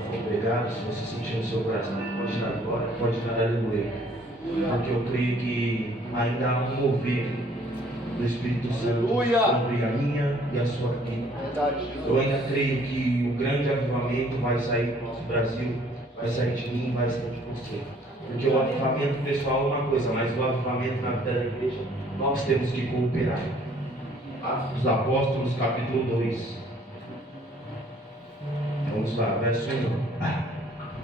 for pregado, se você sentir no seu coração, pode dar glória, pode dar aleluia. Porque eu creio que ainda há um mover do Espírito Santo sobre a minha e a sua vida. Eu ainda creio que o grande avivamento vai sair do nosso Brasil, vai sair de mim, vai sair de você. Porque o avivamento pessoal é uma coisa, mas o avivamento na vida da igreja, nós temos que cooperar. Atos dos Apóstolos, capítulo 2. Vamos lá, verso 1.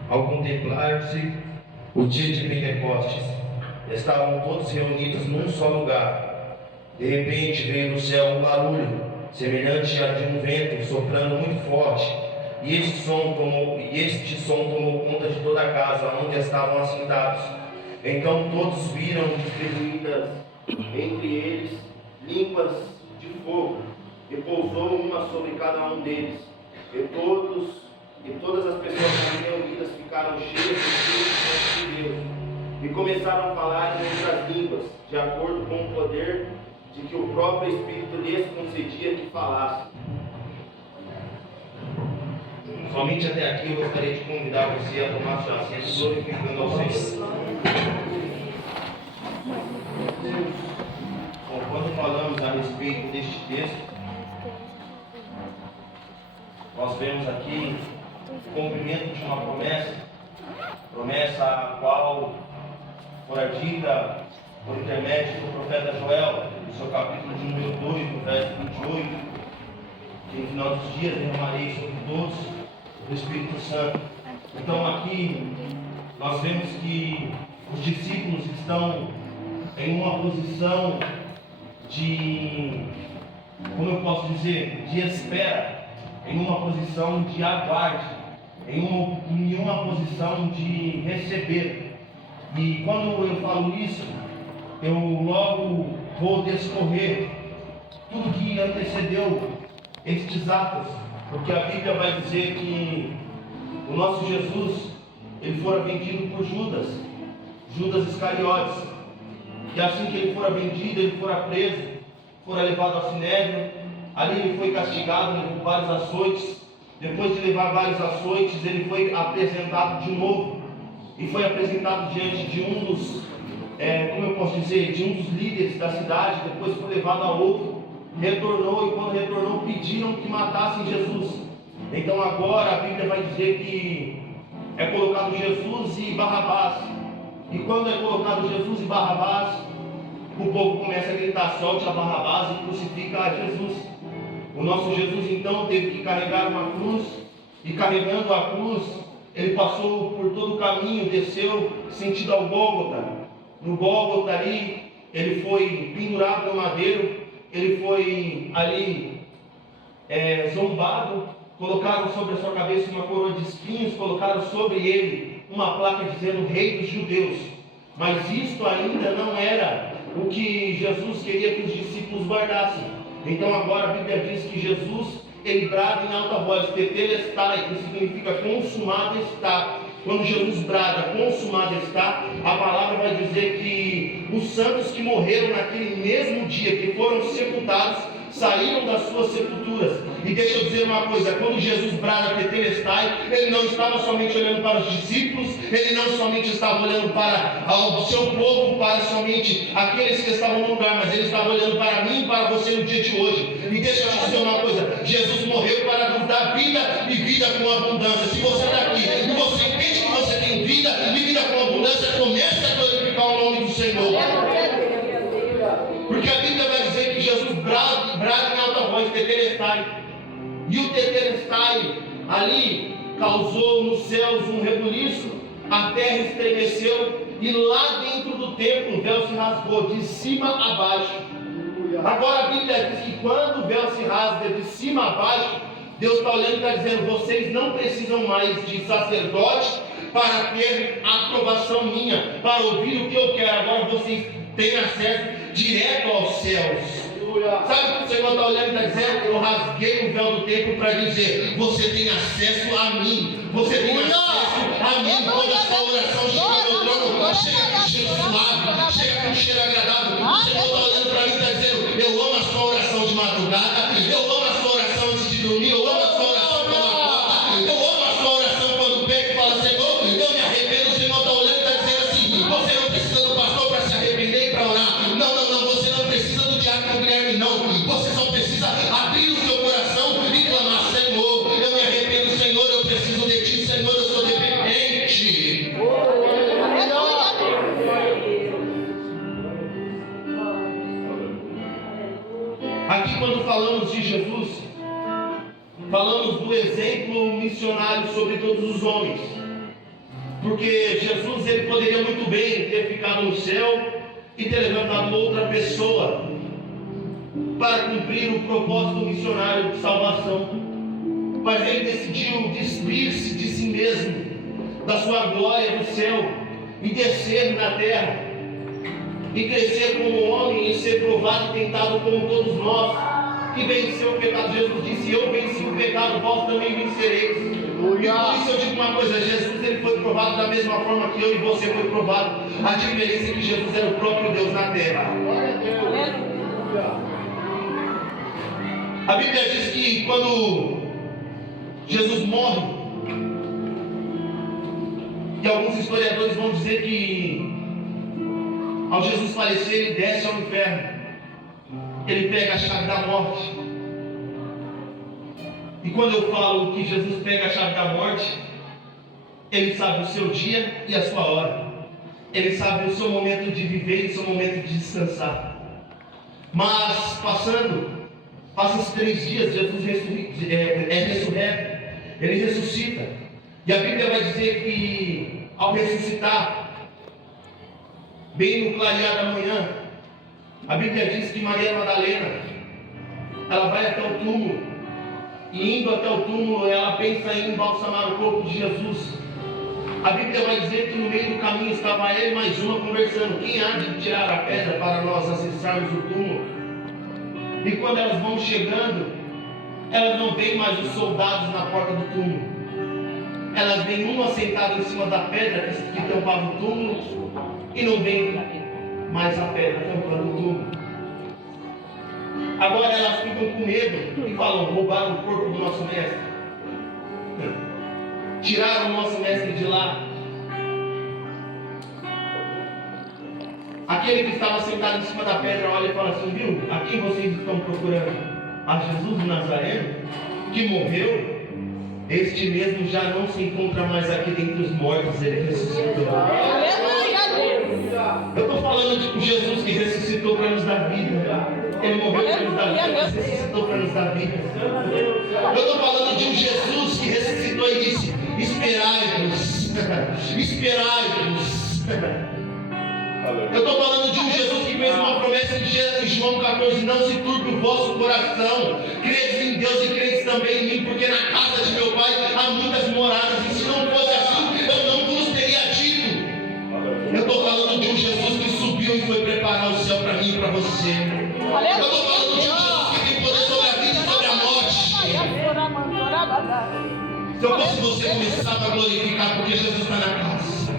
Ao contemplar-se o dia de Pentecostes, estavam todos reunidos num só lugar. De repente veio do céu um barulho, semelhante a de um vento soprando muito forte, e este som tomou conta de toda a casa onde estavam assentados. Então todos viram distribuídas entre eles línguas de fogo, e pousou uma sobre cada um deles. E todas as pessoas ali reunidas ficaram cheias do Espírito Santo de Deus, e começaram a falar em outras línguas, de acordo com o poder de que o próprio Espírito lhes concedia que falassem. Somente até aqui eu gostaria de convidar você a tomar seu assento, glorificando ao Senhor. Bom, quando falamos a respeito deste texto, nós vemos aqui o cumprimento de uma promessa a qual fora dita por intermédio do profeta Joel, no seu capítulo de número 2, no verso 28, que no final dos dias derramarei sobre todos o Espírito Santo. Então aqui nós vemos que os discípulos estão em uma posição de, como eu posso dizer, de espera, em uma posição de aguarde, em uma posição de receber. E quando eu falo isso, eu logo vou descorrer tudo que antecedeu estes atos, porque a Bíblia vai dizer que o nosso Jesus, ele fora vendido por Judas Iscariotes, e assim que ele fora vendido, ele fora preso, fora levado ao sinédrio. Ali ele foi castigado, levou vários açoites. Depois de levar vários açoites, ele foi apresentado de novo, e foi apresentado diante de um dos, como eu posso dizer, de um dos líderes da cidade. Depois foi levado a outro, retornou, e quando retornou pediram que matassem Jesus. Então agora a Bíblia vai dizer que é colocado Jesus e Barrabás, e quando é colocado Jesus e Barrabás, o povo começa a gritar: solte a Barrabás e crucifica a Jesus. O nosso Jesus então teve que carregar uma cruz, e carregando a cruz, ele passou por todo o caminho, desceu sentido ao Gólgota. No Gólgota ali, ele foi pendurado no madeiro, ele foi ali zombado, colocaram sobre a sua cabeça uma coroa de espinhos, colocaram sobre ele uma placa dizendo Rei dos Judeus. Mas isto ainda não era o que Jesus queria que os discípulos guardassem. Então agora a Bíblia diz que Jesus, ele brada em alta voz, tetelestai, que significa consumado está. Quando Jesus brada, consumado está, a palavra vai dizer que os santos que morreram naquele mesmo dia, que foram sepultados, saíram das suas sepulturas. E deixa eu dizer uma coisa: quando Jesus brada tetelestai, ele não estava somente olhando para os discípulos, ele não somente estava olhando para o seu povo, para somente aqueles que estavam no lugar, mas ele estava olhando para mim e para você no dia de hoje. E deixa eu te dizer uma coisa: Jesus morreu para nos dar vida, e vida com abundância. Se você está aqui e você entende que você tem vida e vida com abundância, comece a glorificar o nome do Senhor. Porque a Bíblia vai dizer que Jesus brada em alta voz, tetelestai. E o tetelestai ali causou nos céus um rebuliço, a terra estremeceu, e lá dentro do templo o véu se rasgou de cima a baixo. Agora a Bíblia diz que quando o véu se rasga de cima a baixo, Deus está olhando e está dizendo: vocês não precisam mais de sacerdote para ter a aprovação minha, para ouvir o que eu quero. Agora vocês têm acesso direto aos céus. Sabe o que o Senhor está olhando e está dizendo? Eu rasguei o véu do templo para dizer: você tem acesso a mim, você tem acesso a mim. Quando a sua oração chega no meu trono, chega com cheiro suave, chega com cheiro agradável. O Senhor está olhando para mim e está dizendo: eu amo a sua oração de madrugada, eu amo a sua oração antes de dormir, eu amo a sua oração quando acorda, eu amo a sua oração quando Aqui, quando falamos de Jesus, falamos do exemplo missionário sobre todos os homens, porque Jesus, ele poderia muito bem ter ficado no céu e ter levantado outra pessoa para cumprir o propósito missionário de salvação, mas ele decidiu despir-se de si mesmo, da sua glória do céu, e descer na terra, e crescer como homem, e ser provado e tentado como todos nós, e venceu o pecado. Jesus disse: eu venci o pecado, vós também vencereis. E por isso eu digo uma coisa: Jesus, ele foi provado da mesma forma que eu e você foi provado. A diferença é que Jesus era o próprio Deus na terra. A Bíblia diz que quando Jesus morre, e alguns historiadores vão dizer que ao Jesus falecer, ele desce ao inferno, ele pega a chave da morte. E quando eu falo que Jesus pega a chave da morte, ele sabe o seu dia e a sua hora, ele sabe o seu momento de viver e o seu momento de descansar. Mas passa os 3 dias, Jesus é ressurreto, ele ressuscita. E a Bíblia vai dizer que ao ressuscitar, bem no clarear da manhã, a Bíblia diz que Maria Madalena, ela vai até o túmulo, e indo até o túmulo, ela pensa em embalsamar o corpo de Jesus. A Bíblia vai dizer que no meio do caminho estava ele e mais uma conversando: quem há de tirar a pedra para nós acessarmos o túmulo? E quando elas vão chegando, elas não veem mais os soldados na porta do túmulo, elas veem uma sentada em cima da pedra que tampava o túmulo, e não veem mais a pedra tampando o túmulo. Agora elas ficam com medo e falam: roubaram o corpo do nosso mestre, tiraram o nosso mestre de lá. Aquele que estava sentado em cima da pedra olha e fala assim: viu, a quem vocês estão procurando? A Jesus de Nazareno, que morreu? Este mesmo já não se encontra mais aqui dentre os mortos, ele ressuscitou. Eu estou falando de Jesus que ressuscitou para nos dar vida. Ele morreu para nos dar vida, ele ressuscitou para nos dar vida. Eu estou falando de um Jesus que ressuscitou e disse: esperai-vos, esperai-vos. Eu estou falando de um Jesus que fez uma promessa em João 14: não se turbe o vosso coração, credes em Deus e credes também em mim, porque na casa de meu Pai há muitas moradas, e se não fosse assim, eu não vos teria dito. Eu estou falando de um Jesus que subiu e foi preparar o céu para mim e para você. Eu estou falando de um Jesus que tem poder sobre a vida e sobre a morte. Se eu fosse você, começava a glorificar porque Jesus está na casa.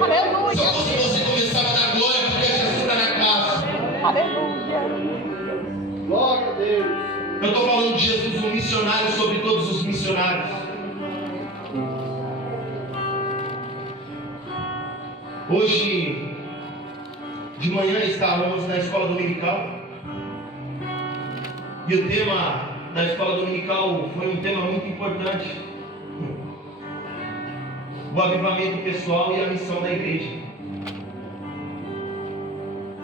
Aleluia. Se eu fosse você, começava a dar glória porque Jesus está na casa. Aleluia. Glória a Deus. Eu estou falando de Jesus, um missionário sobre todos os missionários. Hoje de manhã estávamos na escola dominical, e o tema da escola dominical foi um tema muito importante: o avivamento pessoal e a missão da igreja.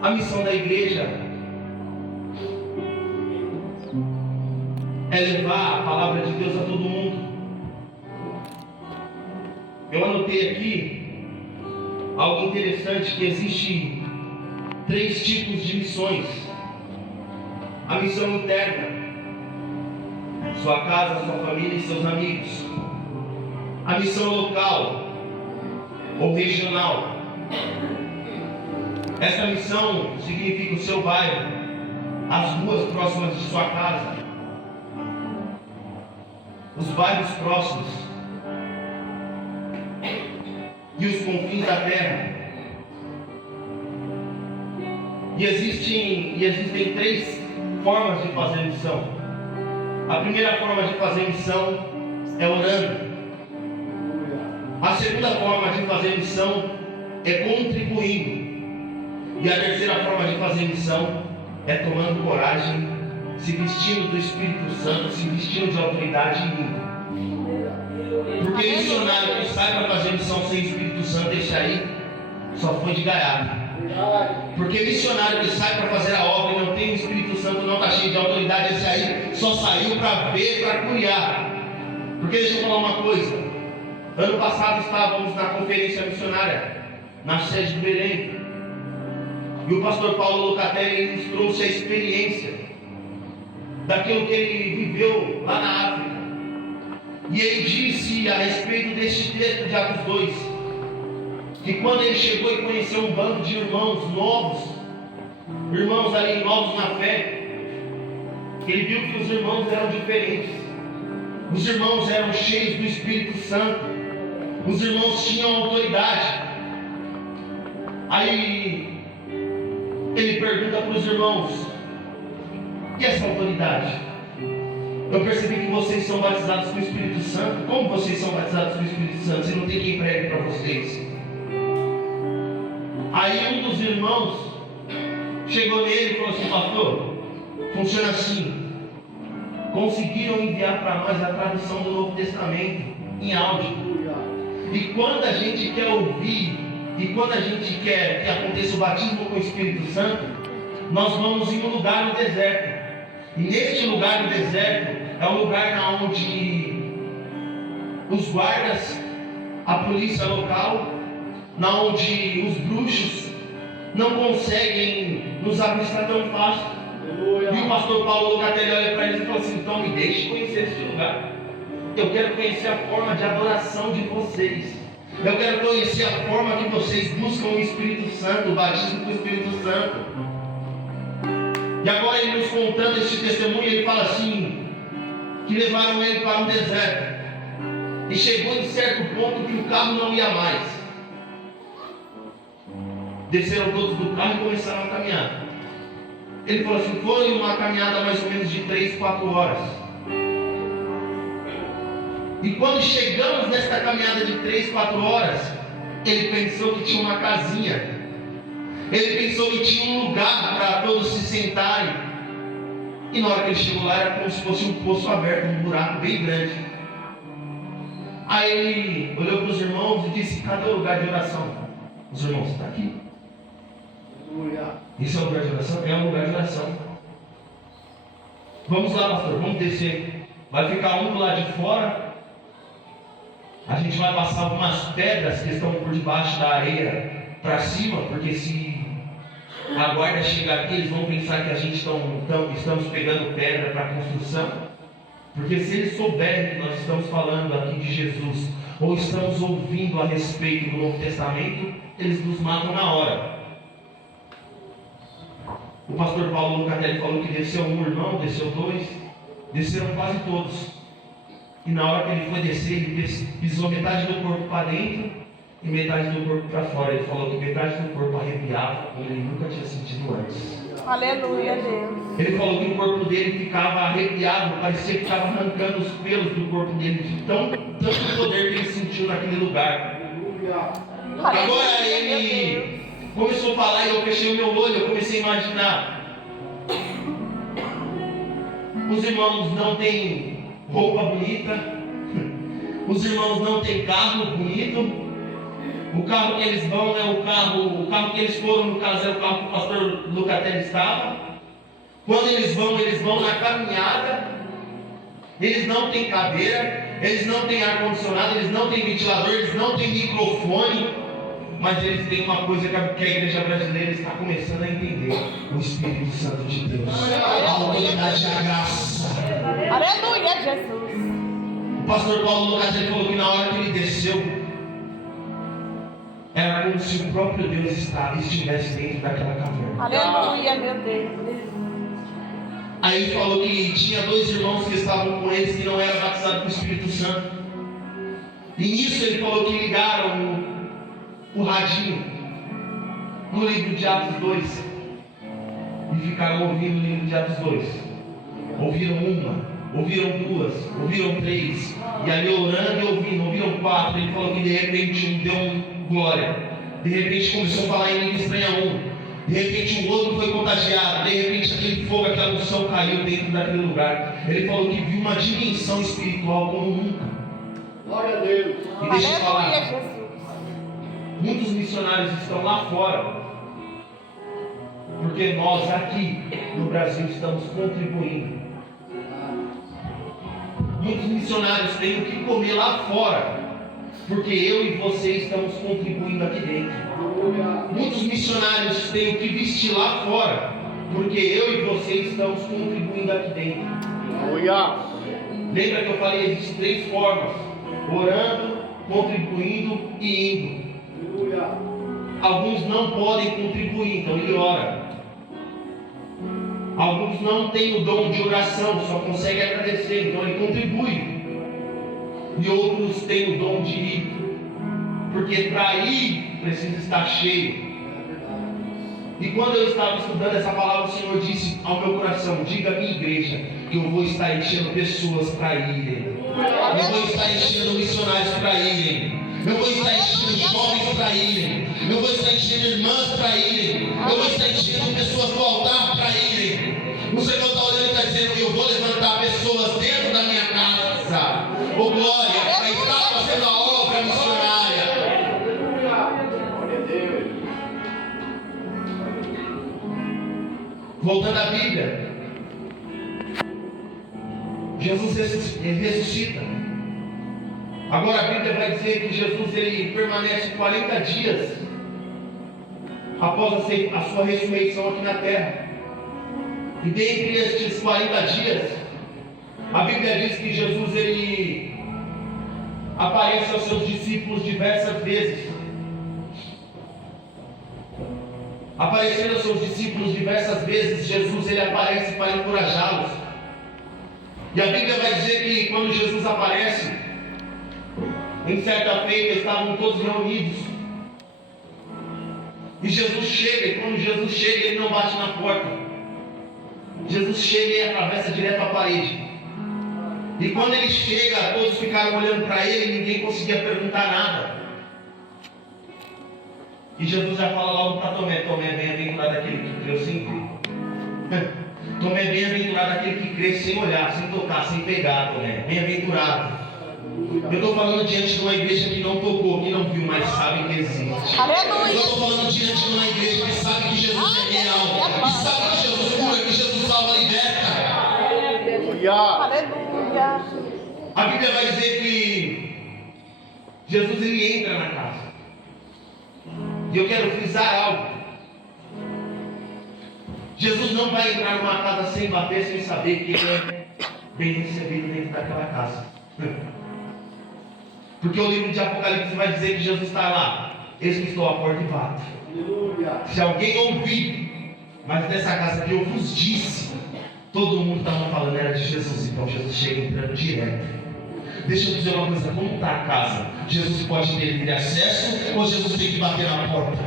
A missão da igreja é levar a palavra de Deus a todo mundo. Eu anotei aqui algo interessante, que existe 3 tipos de missões: a missão interna, sua casa, sua família e seus amigos; a missão local ou regional. Essa missão significa o seu bairro, as ruas próximas de sua casa, os bairros próximos e os confins da terra. E existem 3 formas de fazer missão. A primeira forma de fazer missão é orando. A segunda forma de fazer missão é contribuindo. E a terceira forma de fazer missão é tomando coragem, se vestindo do Espírito Santo, se vestindo de autoridade em mim. Porque missionário que sai para fazer missão sem Espírito Santo, esse aí só foi de gaiato. Porque missionário que sai para fazer a obra e não tem o Espírito Santo, não está cheio de autoridade. autoridade, esse aí só saiu para ver, para curiar. Porque deixa eu falar uma coisa. Ano passado estávamos na conferência missionária, na sede do Belém. E o pastor Paulo Locatelli nos trouxe a experiência daquilo que ele viveu lá na África. E ele disse a respeito deste texto de Atos 2, que quando ele chegou e conheceu um bando de irmãos novos, irmãos ali novos na fé, ele viu que os irmãos eram diferentes. Os irmãos eram cheios do Espírito Santo. Os irmãos tinham autoridade. Aí ele pergunta para os irmãos: e essa autoridade? Eu percebi que vocês são batizados com o Espírito Santo. Como vocês são batizados com o Espírito Santo? Se não tem quem pregue para vocês. Aí um dos irmãos chegou nele e falou assim: pastor, funciona assim. Conseguiram enviar para nós a tradução do Novo Testamento em áudio. E quando a gente quer ouvir, e quando a gente quer que aconteça o batismo com o Espírito Santo, nós vamos em um lugar no deserto. E neste lugar no deserto é um lugar onde os guardas, a polícia local, onde os bruxos não conseguem nos avistar tão fácil. E o pastor Paulo Locatelli olha para eles e fala assim: então me deixe conhecer este lugar. Eu quero conhecer a forma de adoração de vocês. Eu quero conhecer a forma que vocês buscam o Espírito Santo, o batismo com o Espírito Santo. E agora ele nos contando esse testemunho, ele fala assim, que levaram ele para um deserto. E chegou em certo ponto que o carro não ia mais. Desceram todos do carro e começaram a caminhar. Ele falou assim: foi uma caminhada mais ou menos de 3, 4 horas. E quando chegamos nesta caminhada de 3, 4 horas, ele pensou que tinha uma casinha. Ele pensou que tinha um lugar para todos se sentarem. E na hora que ele chegou lá, era como se fosse um poço aberto, um buraco bem grande. Aí ele olhou para os irmãos e disse: cadê o lugar de oração? Os irmãos: está aqui. Isso é um lugar de oração? É um lugar de oração. Vamos lá, pastor, vamos descer. Vai ficar um do lado de fora. A gente vai passar algumas pedras que estão por debaixo da areia para cima, porque se a guarda chegar aqui, eles vão pensar que a gente estamos pegando pedra para construção. Porque se eles souberem que nós estamos falando aqui de Jesus, ou estamos ouvindo a respeito do Novo Testamento, eles nos matam na hora. O pastor Paulo Locatelli falou que desceu um irmão, desceu 2, desceram quase todos. E na hora que ele foi descer, ele pisou metade do corpo para dentro e metade do corpo para fora. Ele falou que metade do corpo arrepiava, como ele nunca tinha sentido antes. Aleluia, Deus. Ele falou que o corpo dele ficava arrepiado, parecia que estava arrancando os pelos do corpo dele, de tanto poder que ele sentiu naquele lugar. Agora ele começou a falar e eu fechei o meu olho, eu comecei a imaginar. Os irmãos não têm roupa bonita, os irmãos não têm carro bonito. O carro que eles vão é o carro que eles foram, no caso é o carro que o pastor Locatelli estava. Quando eles vão na caminhada. Eles não têm cadeira, eles não têm ar-condicionado, eles não têm ventilador, eles não têm microfone. Mas eles têm uma coisa que a igreja brasileira está começando a entender: o Espírito Santo de Deus, a autoridade e a graça. Aleluia, Jesus. O pastor Paulo Locatelli falou que na hora que ele desceu, era como se o próprio Deus estivesse dentro daquela caverna. Aleluia, meu Deus. Aí ele falou que tinha 2 irmãos que estavam com eles que não eram batizados com o Espírito Santo. E nisso ele falou que ligaram o radinho no livro de Atos 2 e ficaram ouvindo o livro de Atos 2. Ouviram uma, ouviram 2, ouviram 3, e ali orando e ouviram 4. Ele falou que de repente um deu glória, de repente começou a falar em língua estranha de repente o outro foi contagiado, de repente aquele fogo, aquela unção caiu dentro daquele lugar. Ele falou que viu uma dimensão espiritual como nunca. Glória a Deus. E deixa eu falar, Aleluia, Jesus. muitos missionários estão lá fora Porque nós aqui no Brasil estamos contribuindo. Muitos missionários têm o que comer lá fora, porque eu e você estamos contribuindo aqui dentro. Muitos missionários têm o que vestir lá fora, porque eu e você estamos contribuindo aqui dentro. Lembra que eu falei, existem 3 formas: orando, contribuindo e indo. Alguns não podem contribuir, então ele ora. Alguns não têm o dom de oração, só conseguem agradecer, então ele contribui. E outros têm o dom de ir, porque para ir precisa estar cheio. E quando eu estava estudando essa palavra, o Senhor disse ao meu coração: diga à minha igreja que eu vou estar enchendo pessoas para irem. Eu vou estar enchendo missionários para irem. Eu vou estar enchendo jovens para irem. Eu vou estar enchendo irmãs para irem. Eu vou estar enchendo pessoas do altar para irem. O Senhor está olhando e está dizendo: eu vou levantar pessoas dentro da minha casa. Oh glória, para estar fazendo a obra missionária. Glória a Deus. Voltando à Bíblia, Jesus ressuscita. Agora a Bíblia vai dizer que Jesus ele permanece 40 dias após a sua ressurreição aqui na terra. E dentre estes 40 dias, a Bíblia diz que Jesus ele aparece aos seus discípulos diversas vezes. Aparecendo aos seus discípulos diversas vezes, Jesus ele aparece para encorajá-los. E a Bíblia vai dizer que quando Jesus aparece, em certa feita estavam todos reunidos. E Jesus chega, e quando Jesus chega, ele não bate na porta. Jesus chega e atravessa direto a parede. E quando ele chega, todos ficaram olhando para ele e ninguém conseguia perguntar nada. E Jesus já fala logo para Tomé: Tomé, bem-aventurado aquele que creu sem crer. Tomé, bem-aventurado aquele que crê sem olhar, sem tocar, sem pegar. Tomé, bem-aventurado. Eu estou falando diante de uma igreja que não tocou, que não viu, mas sabe que existe. Aleluia. Eu estou falando diante de uma igreja que sabe que Jesus é real, que sabe que Jesus cura, que Jesus salva, liberta. Aleluia. A Bíblia vai dizer que Jesus ele entra na casa. E eu quero frisar algo. Jesus não vai entrar numa casa sem bater, sem saber que ele é bem recebido dentro daquela casa. Porque o livro de Apocalipse vai dizer que Jesus está lá: eis que estou à porta e bato. Se alguém ouvir, mas nessa casa que eu vos disse, todo mundo estava falando era de Jesus. Então Jesus chega entrando direto. Deixa eu dizer uma coisa: como está a casa? Jesus pode ter livre acesso ou Jesus tem que bater na porta?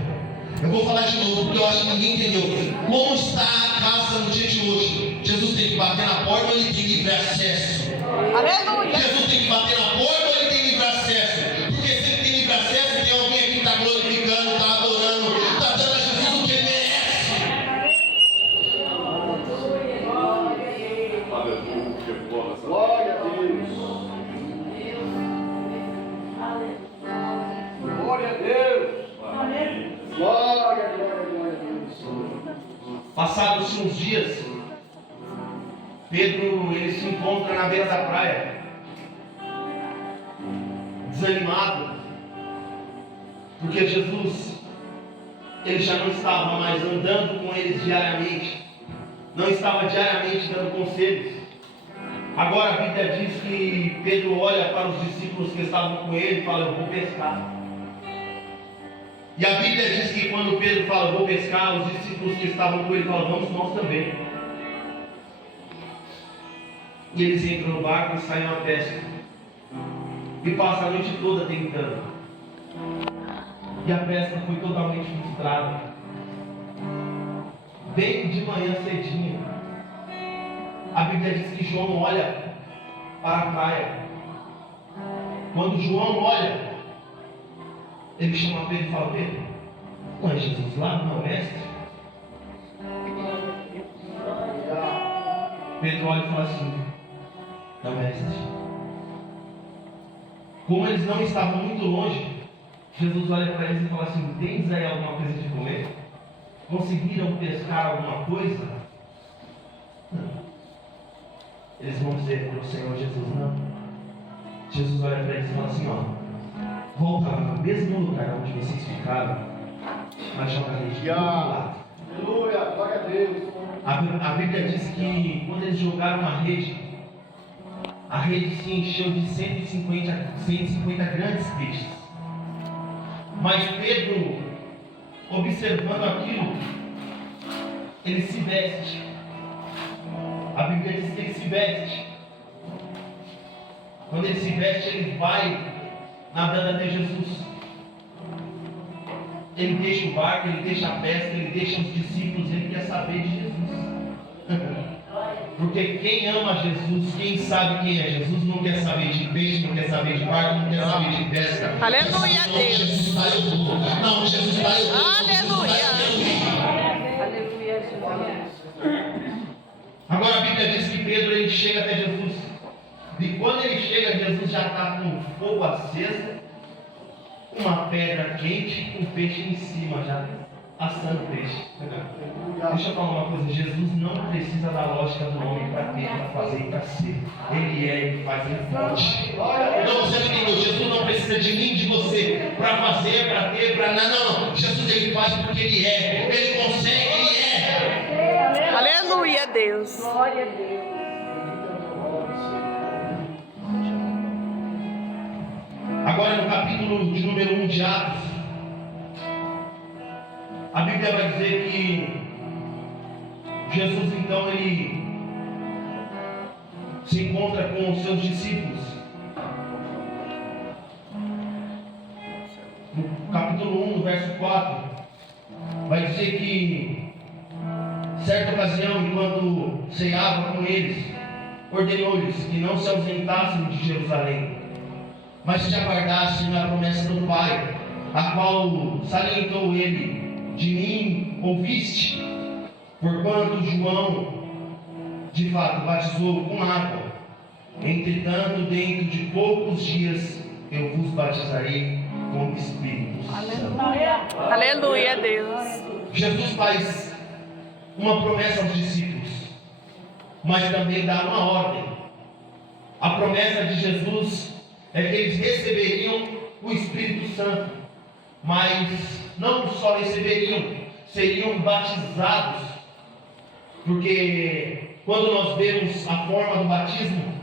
Eu vou falar de novo porque eu acho que ninguém entendeu. Como está a casa no dia de hoje? Jesus tem que bater na porta ou ele tem livre acesso? Aleluia. Jesus tem que bater na porta ou ele tem livre acesso? Porque se ele tem livre acesso, tem alguém aqui que está glorificando, está adorando, está dando a Jesus o que ele merece. Glória a Deus. Glória a Deus. Glória a Deus. Passados uns dias, Pedro ele se encontra na beira da praia, desanimado, porque Jesus ele já não estava mais andando com eles diariamente, não estava diariamente dando conselhos. Agora a Bíblia diz que Pedro olha para os discípulos que estavam com ele e fala: eu vou pescar. E a Bíblia diz que quando Pedro fala: vou pescar, os discípulos que estavam com ele falam: vamos nós também. E eles entram no barco e saem à pesca. E passam a noite toda tentando. E a pesca foi totalmente frustrada. Bem de manhã cedinho, a Bíblia diz que João olha para a praia. Quando João olha, ele chama Pedro e fala: Pedro, não é Jesus lá, não é o mestre? Pedro olha e fala assim: não, mestre. Como eles não estavam muito longe, Jesus olha para eles e fala assim: tens aí alguma coisa de comer? conseguiram pescar alguma coisa? Não. Eles vão dizer para o Senhor Jesus, não. Jesus olha para eles e fala assim, ó, volta lá no mesmo lugar onde vocês ficaram, mas joga a rede do outro lado. Aleluia, glória a Deus. A Bíblia diz que quando eles jogaram a rede se encheu de 150 grandes peixes. Mas Pedro, observando aquilo, ele se veste. A Bíblia diz que ele se veste. Quando ele se veste, ele vai nadando até Jesus. Ele deixa o barco, ele deixa a pesca, ele deixa os discípulos, ele quer saber de Jesus. Porque quem ama Jesus, quem sabe quem é Jesus, não quer saber de peixe, não quer saber de barco, não quer saber de pesca. Aleluia, Deus. Jesus está eu vou. Não, Jesus está eu vou. Aleluia. Aleluia, Jesus. Agora a Bíblia diz que Pedro ele chega até Jesus. E quando ele chega, Jesus já está com fogo aceso, uma pedra quente, um peixe em cima, já assando o peixe. Deixa eu falar uma coisa, Jesus não precisa da lógica do homem para ter, para fazer e para ser. Ele é, ele faz, ele pode. Então você não entendeu, Jesus não precisa de mim, de você, para fazer, para ter, para nada. Não, Jesus ele faz porque ele é, ele consegue, ele é. Aleluia, Deus. Glória a Deus. Agora no capítulo de número 1 de Atos, a Bíblia vai dizer que Jesus então ele se encontra com os seus discípulos. No capítulo 1, no verso 4, vai dizer que certa ocasião, enquanto ceava com eles, ordenou-lhes que não se ausentassem de Jerusalém, mas que aguardassem na promessa do Pai, a qual salientou ele: de mim ouviste, porquanto João de fato batizou com água, entretanto dentro de poucos dias eu vos batizarei com o Espírito Santo. Aleluia, Deus. Jesus faz uma promessa aos discípulos, mas também dá uma ordem. A promessa de Jesus é que eles receberiam o Espírito Santo, mas não só receberiam, seriam batizados. Porque quando nós vemos a forma do batismo,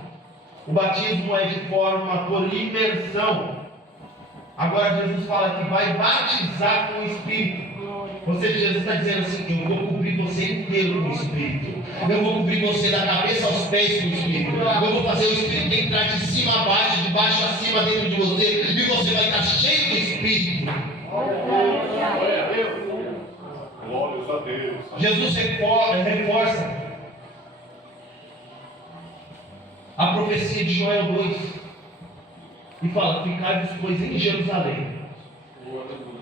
o batismo é de forma por imersão. Agora Jesus fala que vai batizar com o Espírito. Ou seja, Jesus está dizendo assim: eu vou cobrir você inteiro com o Espírito. Eu vou cobrir você da cabeça aos pés com o Espírito. Eu vou fazer o Espírito entrar de cima a baixo, de baixo a cima dentro de você. E você vai estar cheio do Espírito. Glória a Deus. Glórias a Deus. Jesus reforça a profecia de Joel 2 e fala: ficai pois em Jerusalém,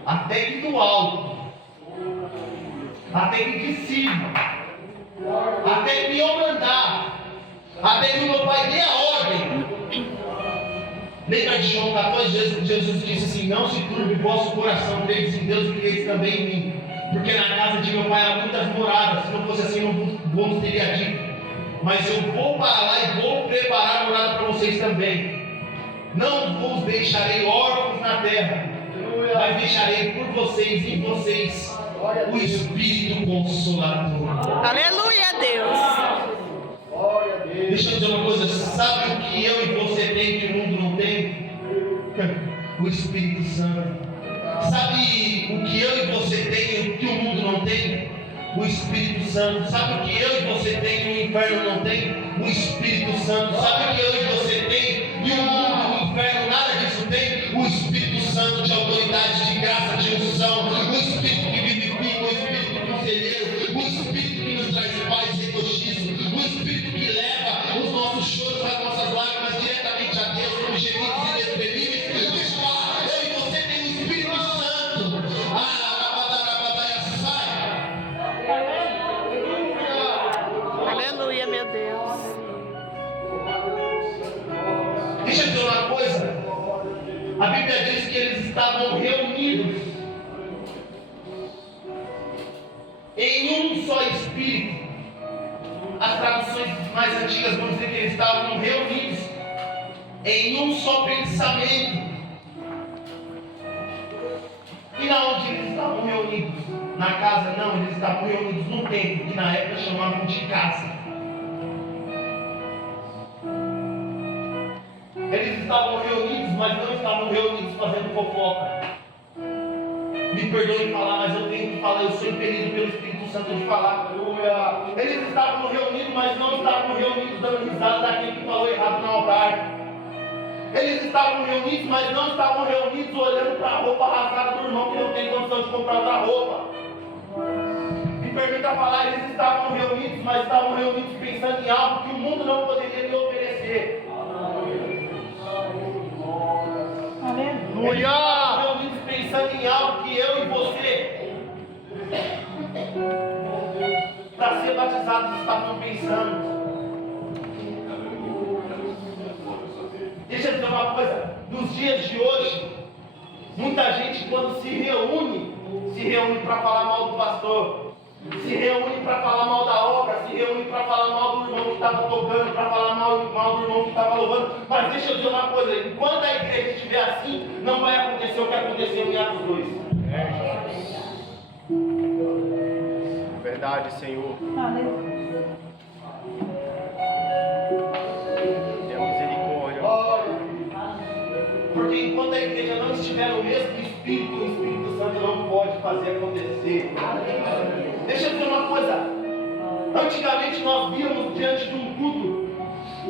até que do alto, até que de cima, até que eu mandar, até que o meu Pai dê a ordem. Lembra de João 14, Jesus disse assim: não se turbe o vosso coração, credes em Deus e credes também em mim, porque na casa de meu Pai há muitas moradas. Se não fosse assim, não vos teria dito. Mas eu vou para lá e vou preparar morada para vocês também. Não vos deixarei órfãos na terra, mas deixarei por vocês, em vocês, o Espírito Consolador. Aleluia, Deus. Glória a Deus. Deixa eu dizer uma coisa: sabe o que eu e você tem que o mundo não tem? O Espírito Santo. Sabe o que eu e você tem e que o mundo não tem? O Espírito Santo. Sabe o que eu e você tem e o inferno não tem? O Espírito Santo. Sabe o que eu e você tem e o mundo, o inferno, nada disso tem? O Espírito Santo de autoridade, de graça, de unção. O Espírito que vivifica, o Espírito conselheiro, o Espírito que nos traz paz e regocijo, o Espírito que leva os nossos choros, as nossas lágrimas diretamente a Deus, como gemidos inexprimíveis. Deixa eu falar, eu e você tem o Espírito Santo. Aleluia, meu Deus. Deixa eu dizer um só espírito. As traduções mais antigas vão dizer que eles estavam reunidos em um só pensamento. E na onde eles estavam reunidos? Na casa? Não, eles estavam reunidos num templo, que na época chamavam de casa. Eles estavam reunidos, mas não estavam reunidos fazendo fofoca. Me perdoem falar, mas eu tenho que falar, eu sou impelido pelo Espírito Santo de falar. Aleluia. Eles estavam reunidos, mas não estavam reunidos dando risada daquele que falou errado no altar. Eles estavam reunidos, mas não estavam reunidos olhando para a roupa rasgada do irmão que não tem condição de comprar outra roupa. Me permita falar, eles estavam reunidos, mas estavam reunidos pensando em algo que o mundo não poderia lhe oferecer. Eles estavam reunidos pensando em algo que eu e você, para ser batizados, estavam pensando. Deixa eu dizer uma coisa, nos dias de hoje, muita gente quando se reúne para falar mal do pastor, se reúne para falar mal da obra, se reúne para falar mal do irmão que estava tocando, para falar mal do irmão que estava louvando. Mas deixa eu dizer uma coisa, enquanto a igreja estiver assim, não vai acontecer o que aconteceu em Atos 2. Verdade, Senhor. Porque enquanto a igreja não estiver no mesmo Espírito, o Espírito Santo não pode fazer acontecer. Deixa eu dizer uma coisa. Antigamente nós víamos diante de um culto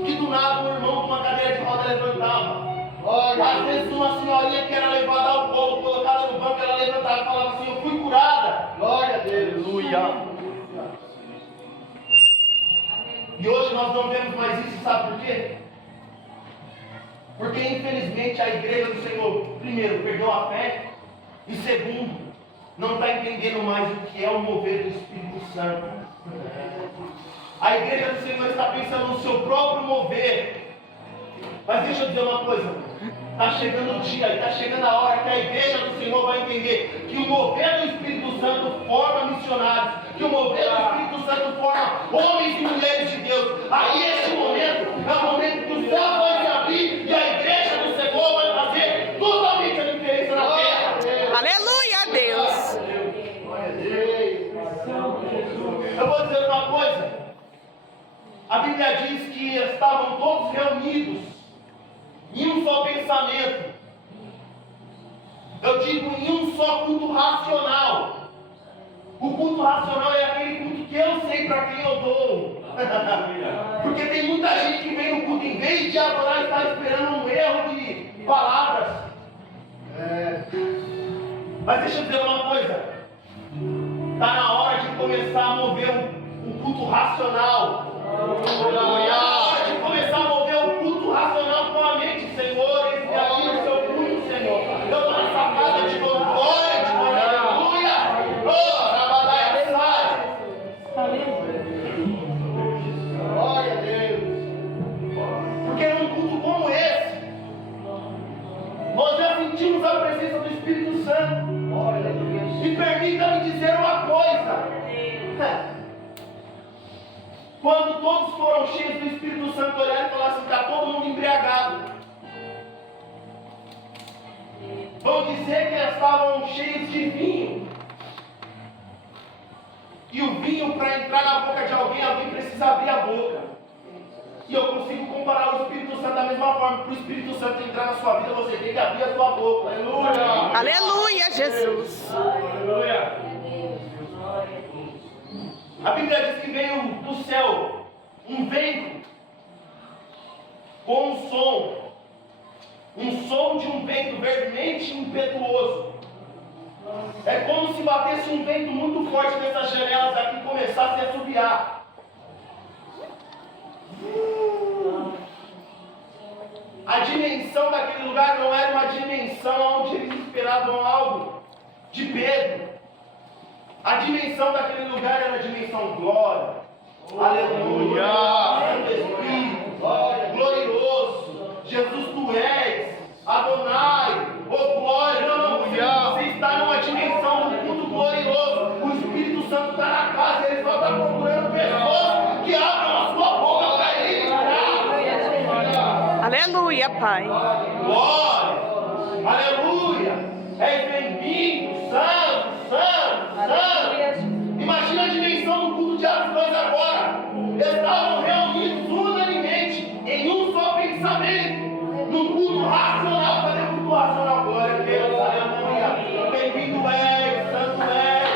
que do nada um irmão com uma cadeira de roda levantava. Às vezes uma senhorinha que era levada ao colo, colocada no banco, ela levantava e falava assim, eu fui curada. Glória a Deus. Aleluia. E hoje nós não vemos mais isso, sabe por quê? Porque infelizmente a igreja do Senhor, primeiro, perdeu a fé, e segundo, não está entendendo mais o que é o mover do Espírito Santo. A igreja do Senhor está pensando no seu próprio mover. Mas deixa eu dizer uma coisa, está chegando o dia, está chegando a hora que a igreja do Senhor vai entender que o mover do Espírito Santo forma missionários, que o mover do Espírito Santo forma homens e mulheres de Deus. Aí esse momento é o momento que o céu vai se abrir e a igreja do Senhor vai fazer totalmente a diferença na terra. Aleluia a Deus. Eu vou dizer uma coisa, a Bíblia diz que estavam todos reunidos em um só pensamento. Eu digo em um só culto racional. O culto racional é aquele culto que eu sei para quem eu dou. Porque tem muita gente que vem no culto, em vez de adorar, está esperando um erro de palavras. Mas deixa eu dizer uma coisa. Está na hora de começar a mover um culto racional. Está na hora de começar a mover o culto racional com a mente, Senhor. Esse aqui é o seu culto, Senhor. Eu estou nessa casa de glória, de aleluia. Oh, Rabadaia, sai. Glória a Deus. Porque num culto como esse, nós já sentimos a presença do Espírito Santo. E permita-me dizer uma coisa. Quando todos foram cheios do Espírito Santo, olharam e falaram assim, está todo mundo embriagado. Vão dizer que eles estavam cheios de vinho. E o vinho, para entrar na boca de alguém precisa abrir a boca. E eu consigo comparar o Espírito Santo da mesma forma. Para o Espírito Santo entrar na sua vida, você tem que abrir a sua boca. Aleluia! Aleluia, Jesus. Aleluia! A Bíblia diz que veio do céu um vento com um som de um vento verdemente e impetuoso. É como se batesse um vento muito forte nessas janelas aqui e começasse a assobiar. A dimensão daquele lugar não era uma dimensão onde eles esperavam algo de Pedro. A dimensão daquele lugar era a dimensão glória. Aleluia! Santo Espírito, glorioso. Jesus, tu és Adonai, oh glória. Não, você está numa dimensão do culto glorioso. O Espírito Santo está na casa, ele Aleluia, Pai. Glória. Aleluia. És bem-vindo. Santo, santo, santo. Imagina a dimensão do culto de Atos 2 agora. Estavam reunidos unanimemente em um só pensamento. Num culto racional. Cadê o culto racional? Glória a Deus. Aleluia. Bem-vindo és, santo és.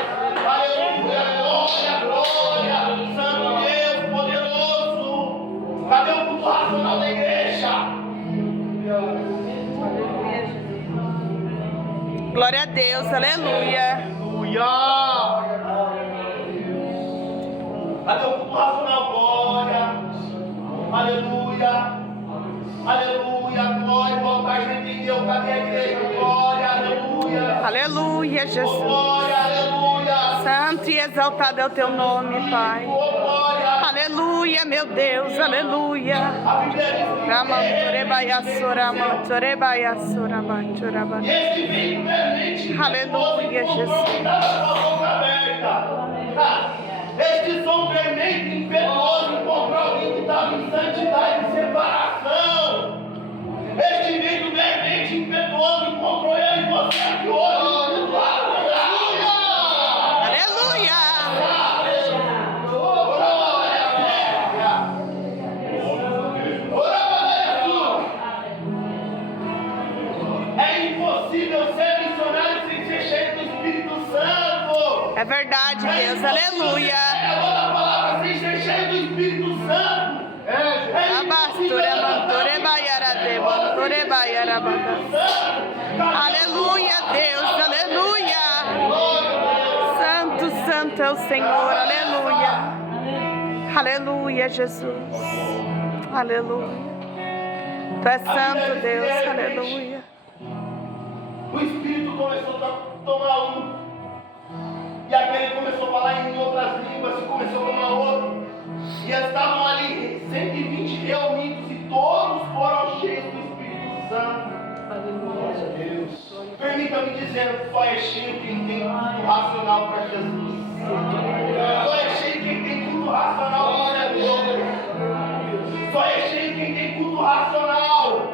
Aleluia. Glória, glória. Santo Deus, poderoso. Cadê o culto racional da igreja? Glória a Deus, aleluia. Cadê o culto racional? Glória. Aleluia. Aleluia. Glória. O altar já entendeu. Cadê a igreja? Glória. Aleluia. Aleluia, Jesus. Glória. Aleluia. Santo e exaltado é o teu nome, Pai. Glória. Aleluia, meu Deus, aleluia. A Bíblia diz que este veio vermente. Aleluia, Jesus. Estava com a boca aberta. Este som vermelho impetuoso encontrou alguém que estava em santidade e separação. Este vento vermelho impetuoso encontrou eu e você aqui hoje. É verdade, Deus, aleluia. A palavra sem ser cheio do Espírito Santo. Aleluia, Deus, aleluia. Santo, santo é o Senhor, aleluia. Aleluia, Jesus. Aleluia. Tu és santo, Deus, aleluia. O Espírito começou a tomar e aquele começou a falar em outras línguas e começou a tomar outro. E estavam ali 120 reunidos e todos foram cheios do Espírito Santo. Aleluia, Deus. Permita-me dizer, só é cheio quem tem culto racional para Jesus. Só é cheio quem tem culto racional para Deus. Só é cheio quem tem culto racional.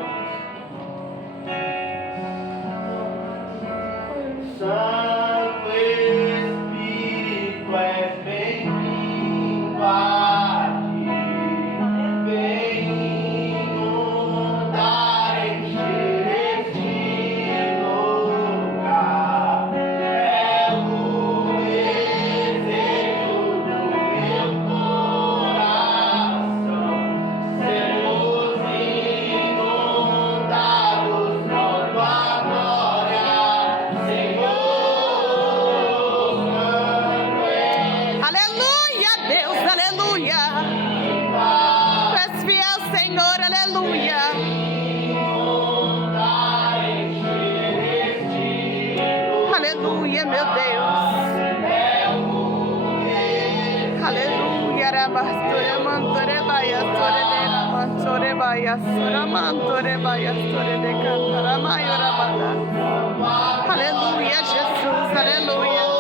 Santo Espírito és bem-vindo aqui, vem inundar, encher este lugar. É o desejo do meu coração, sermos inundados com tua glória, Senhor. Deus, aleluia. Tu és fiel, Senhor, aleluia. Aleluia, meu Deus. Aleluia, Rabastura, Mantore, Baia, Sore, Mantore, Baia, Sora, Mantore, Baia, Sore, de Cantara, Maior, Aleluia, Jesus, aleluia.